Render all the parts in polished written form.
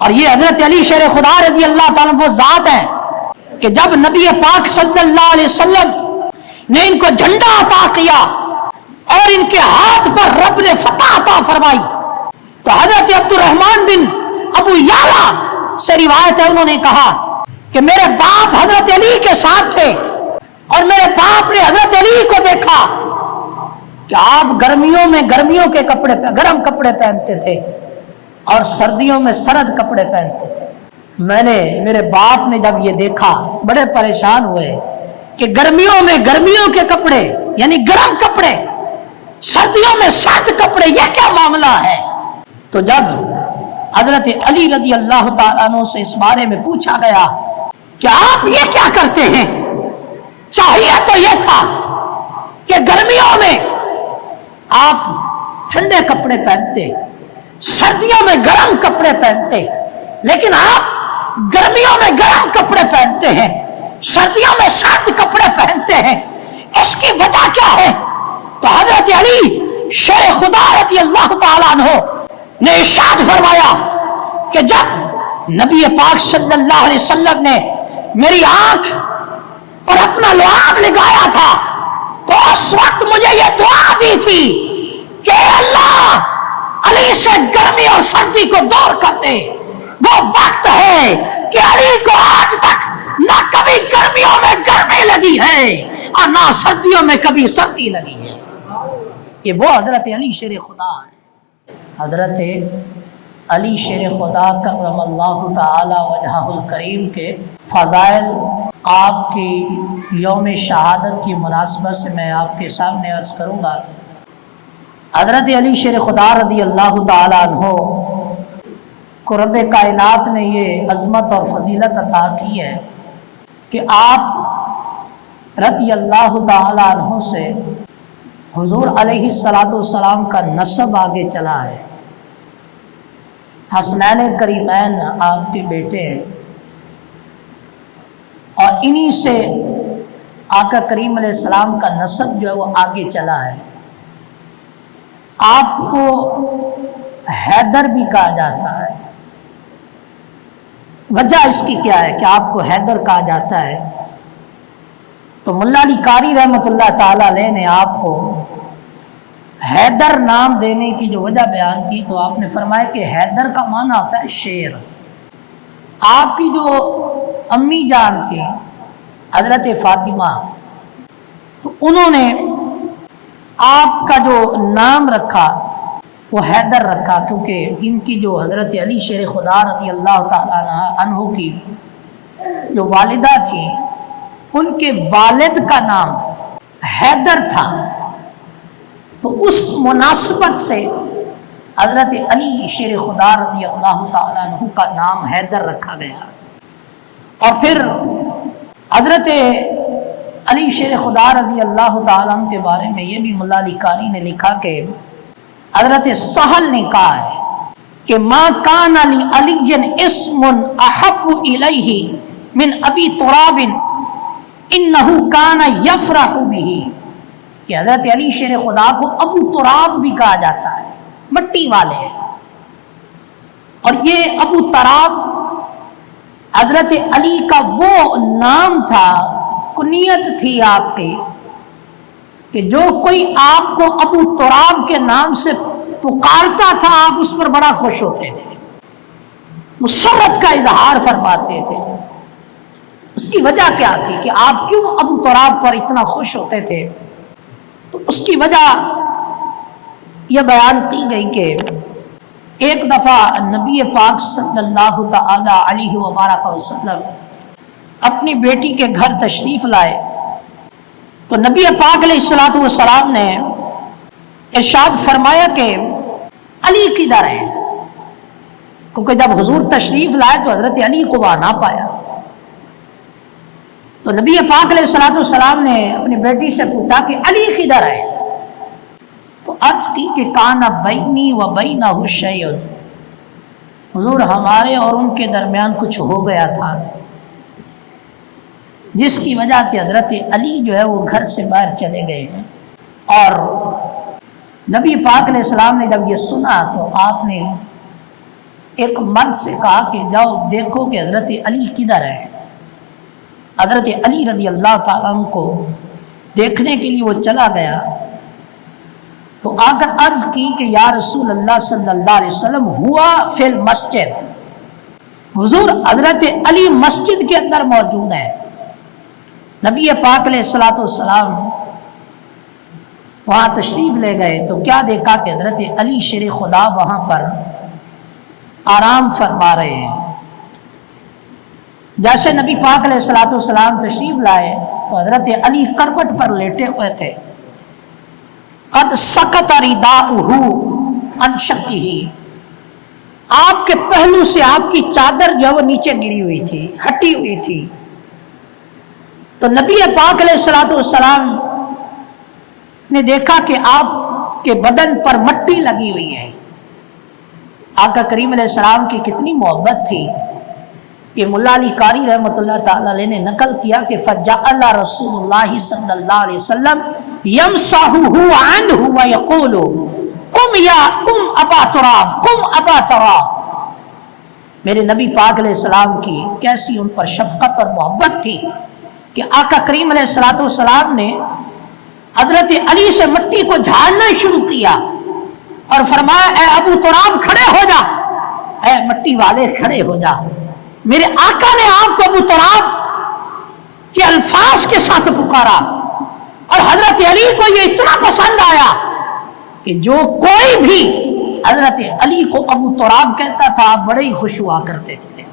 اور یہ حضرت علی شیر خدا رضی اللہ تعالیٰ وہ ذات ہیں کہ جب نبی پاک صلی اللہ علیہ وسلم نے ان کو جھنڈا عطا کیا اور ان کے ہاتھ پر رب نے فتح عطا فرمائی، تو حضرت عبد الرحمن بن ابو یعلا سے روایت ہے، انہوں نے کہا کہ میرے باپ حضرت علی کے ساتھ تھے اور میرے باپ نے حضرت علی کو دیکھا کہ آپ گرمیوں میں گرمیوں کے کپڑے گرم کپڑے پہنتے تھے اور سردیوں میں سرد کپڑے پہنتے تھے۔ میرے باپ نے جب یہ دیکھا بڑے پریشان ہوئے کہ گرمیوں میں گرمیوں کے کپڑے یعنی گرم کپڑے، سردیوں میں سرد کپڑے، یہ کیا معاملہ ہے؟ تو جب حضرت علی رضی اللہ تعالیٰ عنہ سے اس بارے میں پوچھا گیا کہ آپ یہ کیا کرتے ہیں، چاہیے تو یہ تھا کہ گرمیوں میں آپ ٹھنڈے کپڑے پہنتے، سردیوں میں گرم کپڑے پہنتے، لیکن آپ گرمیوں میں گرم کپڑے پہنتے ہیں، سردیوں میں سرد کپڑے پہنتے ہیں، اس کی وجہ کیا ہے؟ تو حضرت علی شیر خدا رضی اللہ تعالیٰ عنہ نے ارشاد فرمایا کہ جب نبی پاک صلی اللہ علیہ وسلم نے میری آنکھ پر اپنا لعاب لگایا تھا تو اس وقت مجھے یہ دعا دی تھی کہ اللہ علی سے گرمی اور سردی کو دور کر دے۔ وہ وقت ہے کہ علی کو آج تک نہ کبھی گرمیوں میں گرمی لگی ہے اور نہ سردیوں میں کبھی سردی لگی ہے۔ یہ وہ حضرت علی شیر خدا ہے۔ حضرت علی شیر خدا کرم اللہ تعالی وجہہ الکریم کے فضائل آپ کی یوم شہادت کی مناسبت سے میں آپ کے سامنے عرض کروں گا۔ حضرت علی شیر خدا رضی اللہ تعالی عنہ کو رب کائنات نے یہ عظمت اور فضیلت عطا کی ہے کہ آپ رضی اللہ تعالی عنہ سے حضور علیہ السلام کا نسب آگے چلا ہے۔ حسنین کریمین آپ کے بیٹے ہیں اور انہی سے آقا کریم علیہ السلام کا نسب جو ہے وہ آگے چلا ہے۔ آپ کو حیدر بھی کہا جاتا ہے۔ وجہ اس کی کیا ہے کہ آپ کو حیدر کہا جاتا ہے؟ تو ملا علی قاری رحمۃ اللہ تعالی علیہ نے آپ کو حیدر نام دینے کی جو وجہ بیان کی تو آپ نے فرمایا کہ حیدر کا معنی ہوتا ہے شیر۔ آپ کی جو امی جان تھی حضرت فاطمہ، تو انہوں نے آپ کا جو نام رکھا وہ حیدر رکھا، کیونکہ ان کی جو حضرت علی شیر خدا رضی اللہ تعالیٰ عنہ کی جو والدہ تھی ان کے والد کا نام حیدر تھا، تو اس مناسبت سے حضرت علی شیر خدا رضی اللہ تعالیٰ عنہ کا نام حیدر رکھا گیا۔ اور پھر حضرت علی شیر خدا رضی اللہ تعالیٰ عنہ کے بارے میں یہ بھی ملا علی قاری نے لکھا کہ حضرت سہل نے کہا ہے کہ ما کان علی اسم احب الیہ من ابی تراب انہ کان یفرح بہ، کہ حضرت علی شیر خدا کو ابو تراب بھی کہا جاتا ہے، مٹی والے۔ اور یہ ابو تراب حضرت علی کا وہ نام تھا، کنیت تھی آپ کی، کہ جو کوئی آپ کو ابو تراب کے نام سے پکارتا تھا آپ اس پر بڑا خوش ہوتے تھے، مسرت کا اظہار فرماتے تھے۔ اس کی وجہ کیا تھی کہ آپ کیوں ابو تراب پر اتنا خوش ہوتے تھے؟ تو اس کی وجہ یہ بیان کی گئی کہ ایک دفعہ نبی پاک صلی اللہ تعالی علیہ وبارک وسلم اپنی بیٹی کے گھر تشریف لائے، تو نبی پاک علیہ السلام نے ارشاد فرمایا کہ علی کدھر ہے؟ کیونکہ جب حضور تشریف لائے تو حضرت علی کو وہاں نہ پایا، تو نبی پاک علیہ السلام نے اپنی بیٹی سے پوچھا کہ علی کدھر ہے؟ تو عرض کی کہ کان بینی و بینہ شیء، حضور ہمارے اور ان کے درمیان کچھ ہو گیا تھا جس کی وجہ سے حضرت علی جو ہے وہ گھر سے باہر چلے گئے ہیں۔ اور نبی پاک علیہ السلام نے جب یہ سنا تو آپ نے ایک مرد سے کہا کہ جاؤ دیکھو کہ حضرت علی کدھر ہے۔ حضرت علی رضی اللہ تعالیٰ عنہ کو دیکھنے کے لیے وہ چلا گیا تو آ کر عرض کی کہ یا رسول اللہ صلی اللہ علیہ وسلم ہوا فی المسجد، حضور حضرت علی مسجد کے اندر موجود ہے۔ نبی پاک علیہ الصلوۃ والسلام وہاں تشریف لے گئے تو کیا دیکھا کہ حضرت علی شیر خدا وہاں پر آرام فرما رہے ہیں۔ جیسے نبی پاک علیہ الصلوۃ والسلام تشریف لائے تو حضرت علی کروٹ پر لیٹے ہوئے تھے۔ قد سقط رداؤہ عن شقہ، آپ کے پہلو سے آپ کی چادر جو وہ نیچے گری ہوئی تھی، ہٹی ہوئی تھی۔ تو نبی پاک علیہ الصلوۃ والسلام نے دیکھا کہ آپ کے بدن پر مٹی لگی ہوئی ہے۔ آقا کریم علیہ السلام کی کتنی محبت تھی کہ ملا علی قاری رحمۃ اللہ تعالی علیہ نے نقل کیا کہ فجعل رسول اللہ صلی اللہ علیہ وسلم یمسحہ عنہ ویقول قم ابا تراب قم ابا تراب۔ میرے نبی پاک علیہ السلام کی کیسی ان پر شفقت اور محبت تھی کہ آقا کریم علیہ الصلوۃ والسلام نے حضرت علی سے مٹی کو جھاڑنا شروع کیا اور فرمایا اے ابو تراب کھڑے ہو جا، اے مٹی والے کھڑے ہو جا۔ میرے آقا نے آپ کو ابو تراب کے الفاظ کے ساتھ پکارا اور حضرت علی کو یہ اتنا پسند آیا کہ جو کوئی بھی حضرت علی کو ابو تراب کہتا تھا بڑے ہی خوش ہوا کرتے تھے۔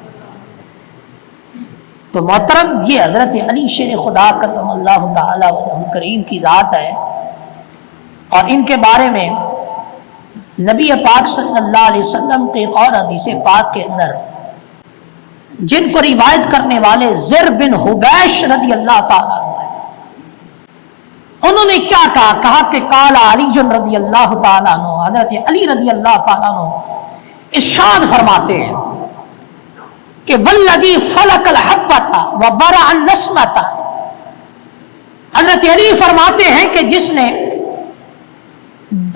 تو محترم یہ حضرت علی شیر خدا کرم اللہ تعالی وجہ کریم کی ذات ہے، اور ان کے بارے میں نبی پاک صلی اللہ علیہ وسلم کے ایک اور حدیث پاک کے اندر جن کو روایت کرنے والے زر بن حبیش رضی اللہ تعالیٰ عنہ، انہوں نے کیا کہا کہ قال علی رضی اللہ تعالیٰ عنہ، حضرت علی رضی اللہ تعالیٰ عنہ ارشاد فرماتے ہیں کہ والذی فلق الحبۃ وبرع النسمۃ، حضرت علی فرماتے ہیں کہ جس نے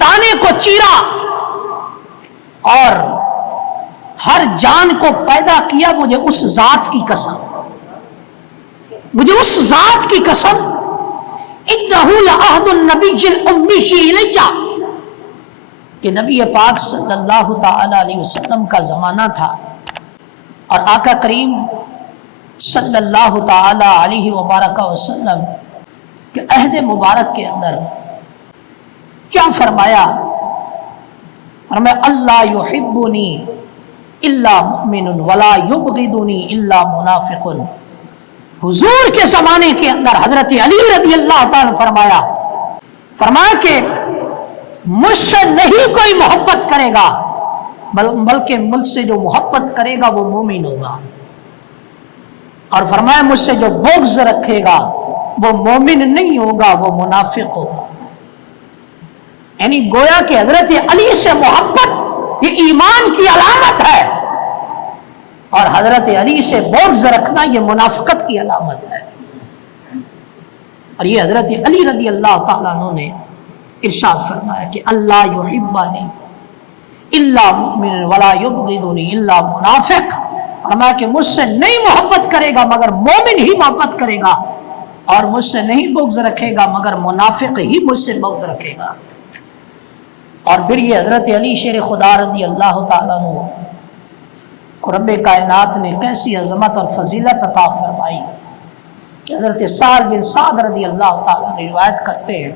دانے کو چیرا اور ہر جان کو پیدا کیا، مجھے اس ذات کی قسم، مجھے اس ذات کی قسم، انہ لعہد النبی الامی الیہ، کہ نبی پاک صلی اللہ تعالی علیہ وسلم کا زمانہ تھا اور آقا کریم صلی اللہ تعالی علیہ وبارک وسلم کے عہد مبارک کے اندر کیا فرمایا؟ فرمایا اللہ یحبنی الا مؤمن ولا یبغضنی الا منافق۔ حضور کے زمانے کے اندر حضرت علی رضی اللہ تعالی فرمایا کہ مجھ سے نہیں کوئی محبت کرے گا بلکہ مجھ سے جو محبت کرے گا وہ مومن ہوگا، اور فرمایا مجھ سے جو بغض رکھے گا وہ مومن نہیں ہوگا، وہ منافق ہوگا۔ یعنی گویا کہ حضرت علی سے محبت یہ ایمان کی علامت ہے، اور حضرت علی سے بغض رکھنا یہ منافقت کی علامت ہے۔ اور یہ حضرت علی رضی اللہ تعالیٰ عنہ نے ارشاد فرمایا کہ اللہ یحبنی الا مؤمن ولا یبغضنی الا منافق، فرمایا کہ مجھ سے نہیں محبت کرے گا مگر مومن ہی محبت کرے گا، اور مجھ سے نہیں بغض رکھے گا مگر منافق ہی مجھ سے بغض رکھے گا۔ اور پھر یہ حضرت علی شیر خدا رضی اللہ تعالیٰ عنہ کو رب کائنات نے کیسی عظمت اور فضیلت عطا فرمائی کہ حضرت سہل بن سعد رضی اللہ تعالیٰ نے روایت کرتے ہیں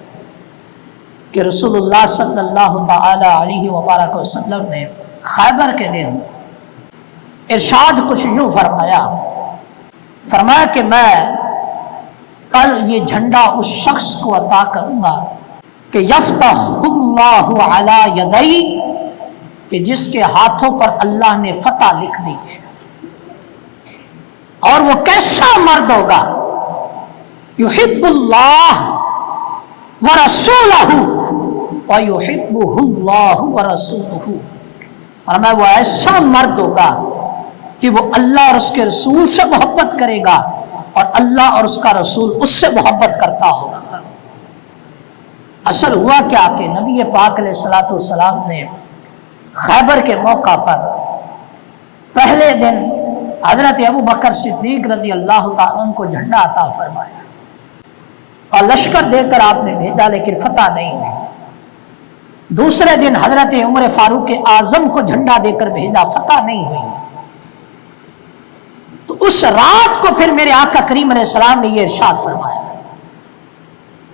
کہ رسول اللہ صلی اللہ تعالی علیہ وبارک وسلم نے خیبر کے دن ارشاد کچھ یوں فرمایا کہ میں کل یہ جھنڈا اس شخص کو عطا کروں گا کہ یفتح اللہ علی یدی، کہ جس کے ہاتھوں پر اللہ نے فتح لکھ دی ہے، اور وہ کیسا مرد ہوگا، یحب اللہ ورسولہ وَيُحِبُّهُ اللَّهُ وَرَسُولُهُ، اور میں وہ ایسا مرد ہوگا کہ وہ اللہ اور اس کے رسول سے محبت کرے گا اور اللہ اور اس کا رسول اس سے محبت کرتا ہوگا۔ اصل ہوا کیا کہ نبی پاک علیہ الصلوۃ والسلام نے خیبر کے موقع پر دن حضرت ابو بکر صدیق رضی اللہ تعالیٰ عنہ کو جھنڈا عطا فرمایا اور لشکر دے کر آپ نے بھیجا، لیکن فتح نہیں ہوئی۔ دوسرے دن حضرت عمر فاروق اعظم کو جھنڈا دے کر بھیجا، فتح نہیں ہوئی۔ تو اس رات کو پھر میرے آقا کریم علیہ السلام نے یہ ارشاد فرمایا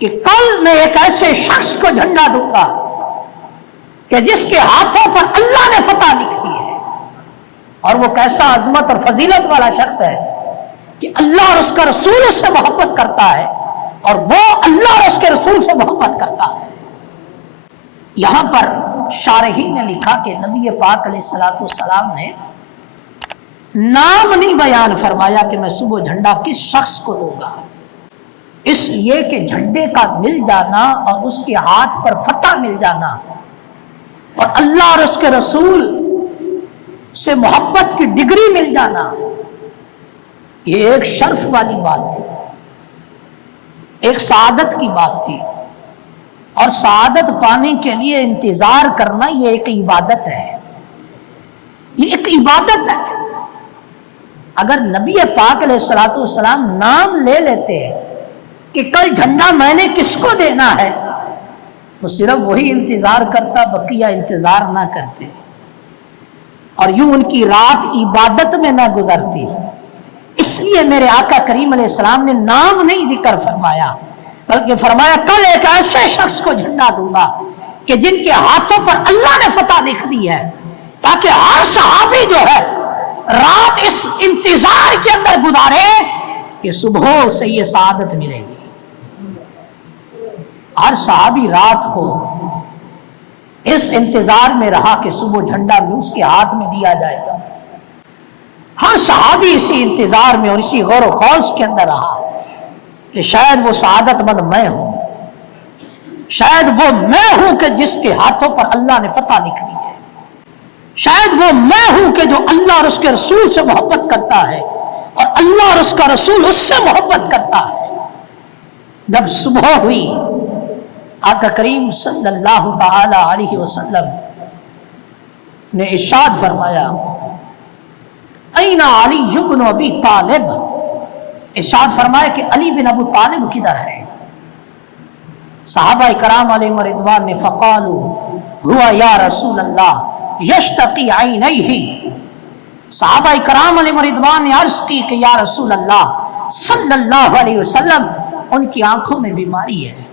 کہ کل میں ایک ایسے شخص کو جھنڈا دوں گا کہ جس کے ہاتھوں پر اللہ نے فتح لکھی ہے، اور وہ کیسا عظمت اور فضیلت والا شخص ہے کہ اللہ اور اس کا رسول اس سے محبت کرتا ہے اور وہ اللہ اور اس کے رسول سے محبت کرتا ہے۔ یہاں پر شارحین نے لکھا کہ نبی پاک علیہ الصلوۃ والسلام نے نام نہیں بیان فرمایا کہ میں صبح جھنڈا کس شخص کو دوں گا، اس لیے کہ جھنڈے کا مل جانا اور اس کے ہاتھ پر فتح مل جانا اور اللہ اور اس کے رسول سے محبت کی ڈگری مل جانا، یہ ایک شرف والی بات تھی، ایک سعادت کی بات تھی، اور سعادت پانے کے لیے انتظار کرنا یہ ایک عبادت ہے، یہ ایک عبادت ہے۔ اگر نبی پاک علیہ الصلوۃ والسلام نام لے لیتے کہ کل جھنڈا میں نے کس کو دینا ہے، وہ صرف وہی انتظار کرتا، بقیہ انتظار نہ کرتے، اور یوں ان کی رات عبادت میں نہ گزرتی۔ اس لیے میرے آقا کریم علیہ السلام نے نام نہیں ذکر فرمایا، بلکہ فرمایا کل ایک ایسے شخص کو جھنڈا دوں گا کہ جن کے ہاتھوں پر اللہ نے فتح لکھ دی ہے، تاکہ ہر صحابی جو ہے رات اس انتظار کے اندر گزارے کہ صبح سے یہ سعادت ملے گی۔ ہر صحابی رات کو اس انتظار میں رہا کہ صبح جھنڈا بھی اس کے ہاتھ میں دیا جائے گا۔ ہر صحابی اسی انتظار میں اور اسی غور و خوض کے اندر رہا کہ شاید وہ سعادت مند میں ہوں، شاید وہ میں ہوں کہ جس کے ہاتھوں پر اللہ نے فتح لکھ دی ہے، شاید وہ میں ہوں کہ جو اللہ اور اس کے رسول سے محبت کرتا ہے اور اللہ اور اس کا رسول اس سے محبت کرتا ہے۔ جب صبح ہوئی، آقا کریم صلی اللہ تعالی علیہ وسلم نے ارشاد فرمایا این علی بن ابی طالب، ارشاد فرمایا کہ علی بن ابو طالب کدھر ہے؟ صحابہ کرام علیہم رضوان نے فقالوا ہوا یا رسول اللہ یشتقی عینیہ، صحابہ کرام علیہم رضوان نے عرض کی کہ یا رسول اللہ صلی اللہ علیہ وسلم ان کی آنکھوں میں بیماری ہے،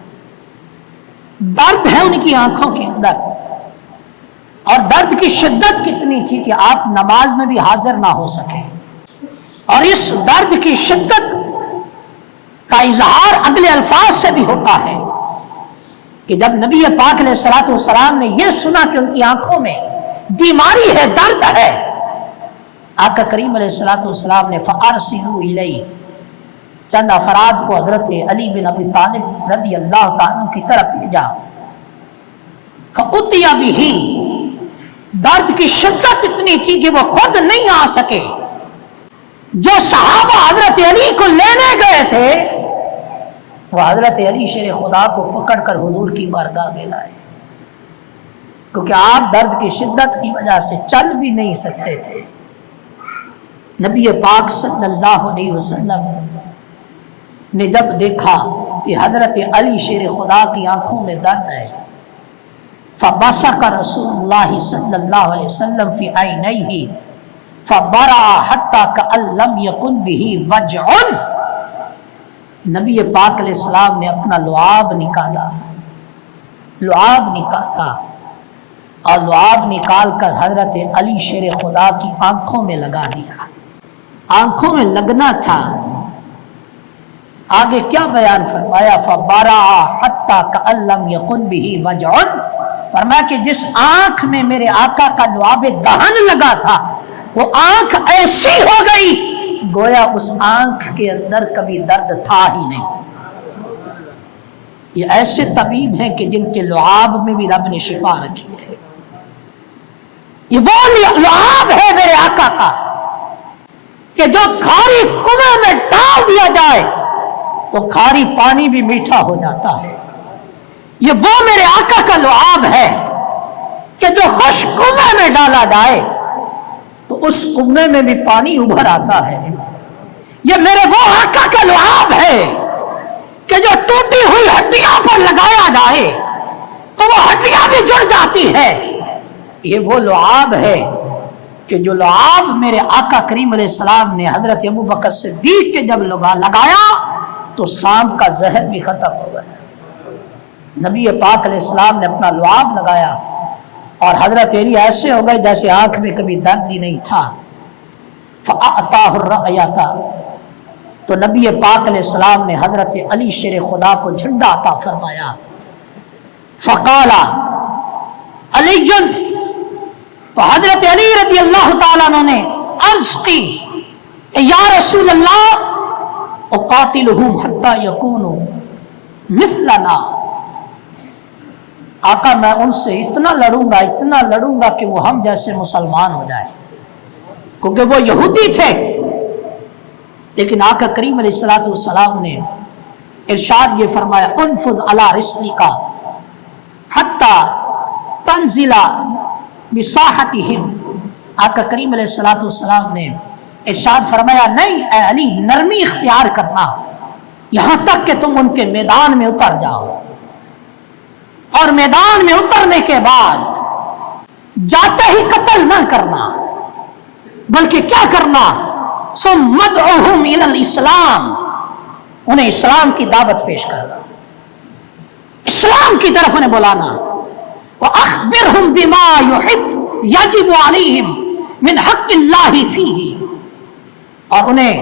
درد ہے ان کی آنکھوں کے اندر، اور درد کی شدت کتنی تھی کہ آپ نماز میں بھی حاضر نہ ہو سکے، اور اس درد کی شدت کا اظہار اگلے الفاظ سے بھی ہوتا ہے کہ جب نبی پاک علیہ الصلوۃ والسلام نے یہ سنا کہ ان کی آنکھوں میں بیماری ہے، درد ہے، آقا کریم علیہ الصلوۃ والسلام نے فارسلوا الیہ، چند افراد کو حضرت علی بن ابی طالب رضی اللہ تعالیٰ کی طرف بھیجا، فأتی بہ، درد کی شدت اتنی تھی کہ وہ خود نہیں آ سکے، جو صحابہ حضرت علی کو لینے گئے تھے وہ حضرت علی شیر خدا کو پکڑ کر حضور کی بارگاہ میں لائے، کیونکہ آپ درد کی شدت کی وجہ سے چل بھی نہیں سکتے تھے۔ نبی پاک صلی اللہ علیہ وسلم نے جب دیکھا کہ حضرت علی شیر خدا کی آنکھوں میں درد ہے، فبصق رسول اللہ صلی اللہ علیہ وسلم فی عینیہ فبرأ حتی کأن لم یکن بہ وجع، نبی پاک علیہ السلام نے اپنا لعاب نکالا، اور لعاب نکال کر حضرت علی شیر خدا کی آنکھوں میں لگا دیا۔ آنکھوں میں لگنا تھا، آگے کیا بیان فرمایا؟ فبرأ حتی کأن لم یکن بہ وجع، فرمایا کہ جس آنکھ میں میرے آقا کا لعاب دہن لگا تھا وہ آنکھ ایسی ہو گئی گویا اس آنکھ کے اندر کبھی درد تھا ہی نہیں۔ یہ ایسے طبیب ہیں کہ جن کے لعاب میں بھی رب نے شفا رکھی ہے، یہ وہ لعاب ہے میرے آقا کا کہ جو کھاری کنویں میں ڈال دیا جائے تو کھاری پانی بھی میٹھا ہو جاتا ہے۔ یہ وہ میرے آقا کا لعاب ہے کہ جو خشک کنویں میں ڈالا جائے تو اس کنویں میں بھی پانی ابھر آتا ہے۔ یہ میرے وہ آقا کا لعاب ہے کہ جو ٹوٹی ہوئی ہڈیاں پر لگایا جائے تو وہ ہڈیاں بھی جڑ جاتی ہے۔ یہ وہ لعاب ہے کہ جو لعاب میرے آقا کریم علیہ السلام نے حضرت ابو بکر صدیق کے جب لگایا تو سانپ کا زہر بھی ختم ہو گیا۔ نبی پاک علیہ السلام نے اپنا لعاب لگایا اور حضرت علی ایسے ہو گئے جیسے آنکھ میں کبھی درد ہی نہیں تھا۔ فَأَعْطَاهُ الرَّأْيَةَ، تو نبی پاک علیہ السلام نے حضرت علی شیر خدا کو جھنڈا عطا فرمایا۔ فَقَالَ عَلِيٌّ، تو حضرت علی رضی اللہ تعالیٰ عنہ نے عرض کی یا رسول اللہ اقاتلہم حتی یکونوا مثلنا، آقا میں ان سے اتنا لڑوں گا کہ وہ ہم جیسے مسلمان ہو جائیں، کیونکہ وہ یہودی تھے۔ لیکن آقا کریم علیہ الصلوۃ والسلام نے ارشاد یہ فرمایا انفذ علی رسلک حتی تنزل بساحتہم، آقا کریم علیہ الصلوۃ والسلام نے ارشاد فرمایا نہیں اے علی، نرمی اختیار کرنا یہاں تک کہ تم ان کے میدان میں اتر جاؤ، اور میدان میں اترنے کے بعد جاتے ہی قتل نہ کرنا، بلکہ کیا کرنا، ثم ادعوہم الی الاسلام، انہیں اسلام کی دعوت پیش کرنا، اسلام کی طرف انہیں بلانا، وَأَخْبِرْهُمْ بِمَا يُحِبُّ يَجِبُ عَلَيْهِمْ مِنْ حَقِّ اللَّهِ فِيهِ، اور انہیں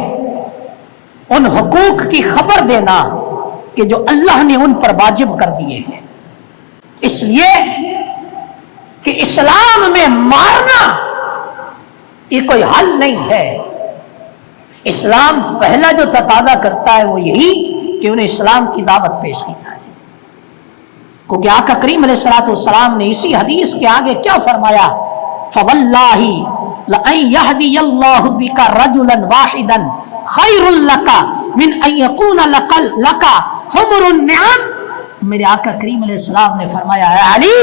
ان حقوق کی خبر دینا کہ جو اللہ نے ان پر واجب کر دیے ہیں۔ اس لیے کہ اسلام میں مارنا یہ کوئی حل نہیں ہے، اسلام پہلا جو تقاضا کرتا ہے وہ یہی کہ انہیں اسلام کی دعوت پیش کی جائے، کیونکہ آقا کریم علیہ الصلوۃ والسلام نے اسی حدیث کے آگے کیا فرمایا، فَوَاللَّهِ لَأَن يَهْدِيَ اللَّهُ بِكَ رَجُلًا وَاحِدًا خَيْرٌ لَكَ مِنْ أَن يَكُونَ لَكَ حُمُرُ النِّعَمِ، میرے آقا کریم علیہ السلام نے فرمایا اے علی،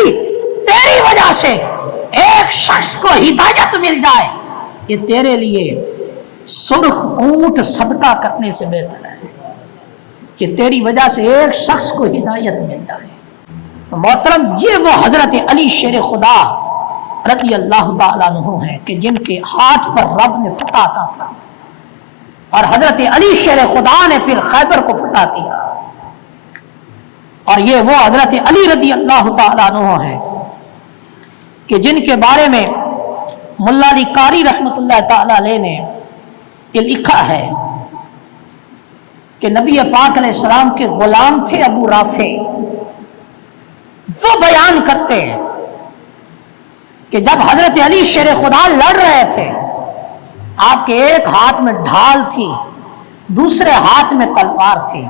تیری وجہ سے ایک شخص کو ہدایت مل جائے یہ تیرے لیے سرخ اونٹ صدقہ کرنے سے بہتر ہے، کہ تیری وجہ سے ایک شخص کو ہدایت مل جائے۔ تو محترم، یہ وہ حضرت علی شیر خدا رضی اللہ تعالیٰ عنہ ہیں کہ جن کے ہاتھ پر رب نے فتح عطا فرمایا، اور حضرت علی شیر خدا نے پھر خیبر کو فتح کیا، اور یہ وہ حضرت علی رضی اللہ تعالیٰ عنہ ہیں کہ جن کے بارے میں ملا علی قاری رحمۃ اللہ تعالیٰ علیہ نے یہ لکھا ہے کہ نبی پاک علیہ السلام کے غلام تھے ابو رافع، وہ بیان کرتے ہیں کہ جب حضرت علی شیر خدا لڑ رہے تھے، آپ کے ایک ہاتھ میں ڈھال تھی، دوسرے ہاتھ میں تلوار تھی،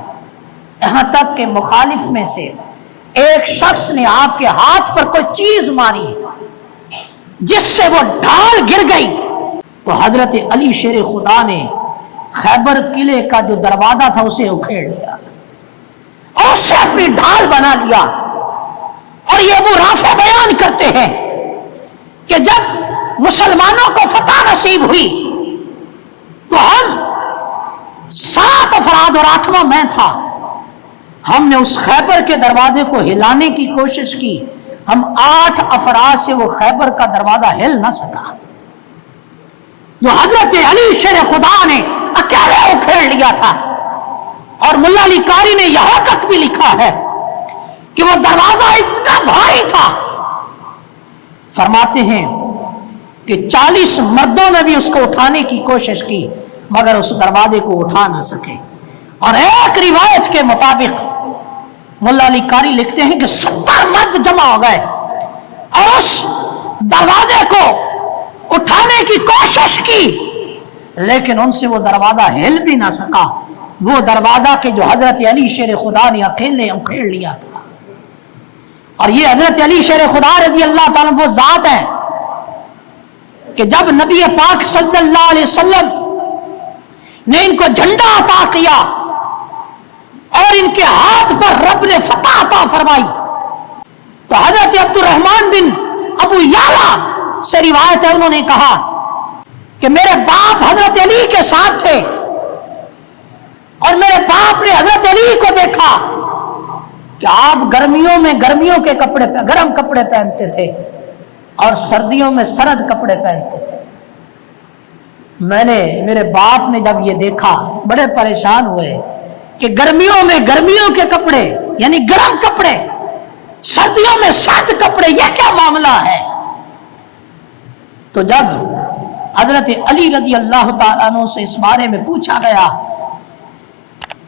یہاں تک کہ مخالف میں سے ایک شخص نے آپ کے ہاتھ پر کوئی چیز ماری جس سے وہ ڈھال گر گئی، تو حضرت علی شیر خدا نے خیبر قلعے کا جو دروازہ تھا اسے اکھیڑ لیا اور اسے اپنی ڈھال بنا لیا۔ اور یہ ابو رافع بیان کرتے ہیں کہ جب مسلمانوں کو فتح نصیب ہوئی تو ہم 7 افراد اور 8واں میں تھا، ہم نے اس خیبر کے دروازے کو ہلانے کی کوشش کی، ہم 8 افراد سے وہ خیبر کا دروازہ ہل نہ سکا، جو حضرت علی شیر خدا نے اکیلے اکھیڑ لیا تھا۔ اور ملا علی قاری نے یہاں تک بھی لکھا ہے کہ وہ دروازہ اتنا بھاری تھا، فرماتے ہیں کہ 40 مردوں نے بھی اس کو اٹھانے کی کوشش کی مگر اس دروازے کو اٹھا نہ سکے۔ اور ایک روایت کے مطابق ملا علی قاری لکھتے ہیں کہ 70 مرد جمع ہو گئے اور اس دروازے کو اٹھانے کی کوشش کی، لیکن ان سے وہ دروازہ ہل بھی نہ سکا، وہ دروازہ کہ جو حضرت علی شیر خدا نے اکیلے اکھیڑ لیا تھا۔ اور یہ حضرت علی شیر خدا رضی اللہ تعالیٰ وہ ذات ہے کہ جب نبی پاک صلی اللہ علیہ وسلم نے ان کو جھنڈا عطا کیا اور ان کے ہاتھ پر رب نے فتح عطا فرمائی، تو حضرت عبد الرحمن بن ابو یعلا سے روایت ہے، انہوں نے کہا کہ میرے باپ حضرت علی کے ساتھ تھے اور میرے باپ نے حضرت علی کو دیکھا کہ آپ گرمیوں میں گرمیوں کے کپڑے گرم کپڑے پہنتے تھے اور سردیوں میں سرد کپڑے پہنتے تھے. میرے باپ نے جب یہ دیکھا بڑے پریشان ہوئے کہ گرمیوں میں گرمیوں کے کپڑے یعنی گرم کپڑے، سردیوں میں سرد کپڑے، یہ کیا معاملہ ہے؟ تو جب حضرت علی رضی اللہ تعالیٰ عنہ سے اس بارے میں پوچھا گیا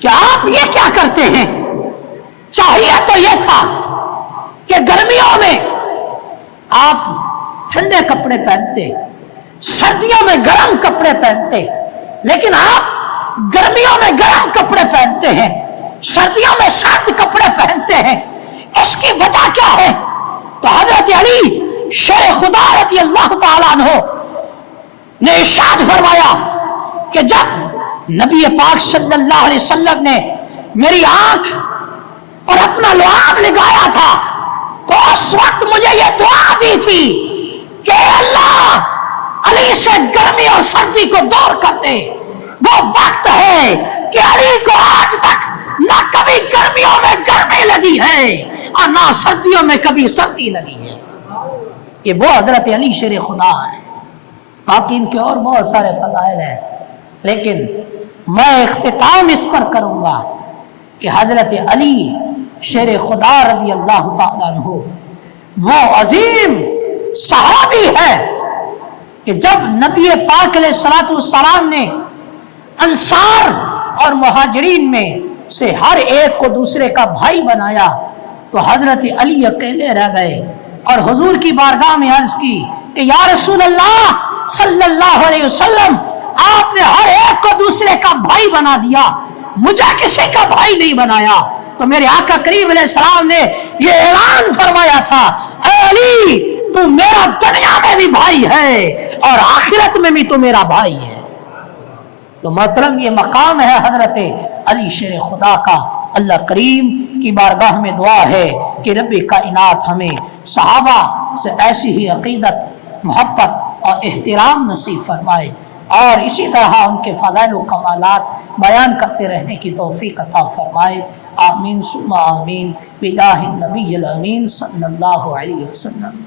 کہ آپ یہ کیا کرتے ہیں، چاہیے تو یہ تھا کہ گرمیوں میں آپ ٹھنڈے کپڑے پہنتے، سردیوں میں گرم کپڑے پہنتے، لیکن آپ گرمیوں میں گرم کپڑے پہنتے ہیں، سردیوں میں سرد کپڑے پہنتے ہیں، اس کی وجہ کیا ہے؟ تو حضرت علی شیر خدا رضی اللہ تعالیٰ عنہ نے ارشاد فرمایا کہ جب نبی پاک صلی اللہ علیہ وسلم نے میری آنکھ اور اپنا لعاب لگایا تھا تو اس وقت مجھے یہ دعا دی تھی کہ اللہ علی سے گرمی اور سردی کو دور کر دے. وہ وقت ہے کہ علی کو آج تک نہ کبھی گرمیوں میں گرمی لگی ہے اور نہ سردیوں میں کبھی سردی لگی ہے. یہ وہ حضرت علی شیر خدا ہے. باقی ان کے اور بہت سارے فضائل ہیں، لیکن میں اختتام اس پر کروں گا کہ حضرت علی شیر خدا رضی اللہ تعالیٰ عنہ وہ عظیم صحابی ہے کہ جب نبی پاک علیہ الصلوۃ والسلام نے انصار اور مہاجرین میں سے ہر ایک کو دوسرے کا بھائی بنایا تو حضرت علی اکیلے رہ گئے اور حضور کی بارگاہ میں عرض کی کہ یا رسول اللہ صلی اللہ علیہ وسلم، آپ نے ہر ایک کو دوسرے کا بھائی بنا دیا، مجھے کسی کا بھائی نہیں بنایا. تو میرے آقا کریم علیہ السلام نے یہ اعلان فرمایا تھا، اے علی تو میرا دنیا میں بھی بھائی ہے اور آخرت میں بھی تو میرا بھائی ہے. تو محترم یہ مقام ہے حضرت علی شیر خدا کا. اللہ کریم کی بارگاہ میں دعا ہے کہ رب کائنات ہمیں صحابہ سے ایسی ہی عقیدت، محبت اور احترام نصیب فرمائے اور اسی طرح ان کے فضائل و کمالات بیان کرتے رہنے کی توفیق عطا فرمائے. آمین ثم آمین بجاہ النبی الامین صلی اللہ علیہ وسلم.